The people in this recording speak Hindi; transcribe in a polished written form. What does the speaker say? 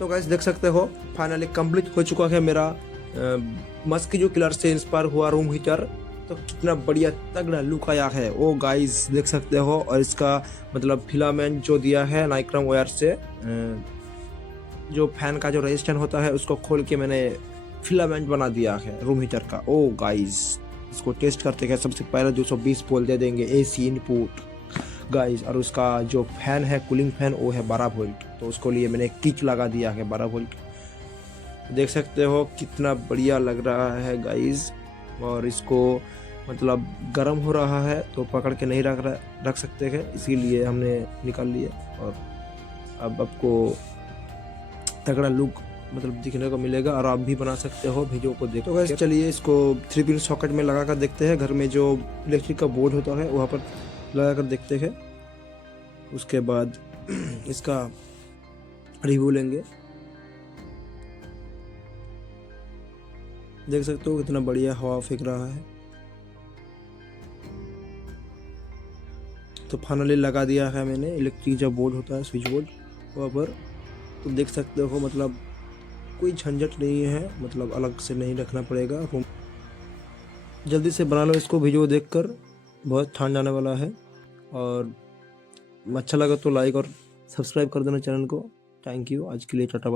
तो गाइस देख सकते हो फाइनली कंप्लीट हो चुका है मेरा मस्किटो किलर से इंस्पायर हुआ रूम हीटर। तो कितना बढ़िया तगड़ा लुक आया है ओ गाइस देख सकते हो। और इसका मतलब फिलामेंट जो दिया है नाइक्रोम वायर से, जो फैन का जो रेजिस्टेंस होता है उसको खोल के मैंने फिलामेंट बना दिया है रूम हीटर का। ओ गाइस इसको टेस्ट करते हैं। सबसे पहले 220 वोल्ट दे देंगे एसी इनपुट गाइस। और उसका जो फैन है कूलिंग फैन वो है 12 वोल्ट। तो उसको लिए मैंने किक लगा दिया है 12 वोल्ट। देख सकते हो कितना बढ़िया लग रहा है गाइस। और इसको मतलब गर्म हो रहा है तो पकड़ के नहीं रख सकते हैं, इसीलिए हमने निकाल लिया। और अब आपको तगड़ा लुक मतलब दिखने को मिलेगा और आप भी बना सकते हो वीडियो को देखो। तो चलिए इसको 3 पिन सॉकेट में लगा कर देखते हैं। घर में जो इलेक्ट्रिक का बोर्ड होता है वहाँ पर लगा कर देखते हैं। उसके बाद इसका रिव्यू लेंगे। देख सकते हो कितना बढ़िया हवा फेंक रहा है। तो फाइनली लगा दिया है मैंने इलेक्ट्रिक जो बोर्ड होता है स्विच बोर्ड वहाँ पर। तो देख सकते हो मतलब कोई झंझट नहीं है, मतलब अलग से नहीं रखना पड़ेगा। जल्दी से बना लो इसको वीडियो देखकर, बहुत ठंड आने वाला है। और अच्छा लगा तो लाइक और सब्सक्राइब कर देना चैनल को। Thank you. आज के लिए टाटा।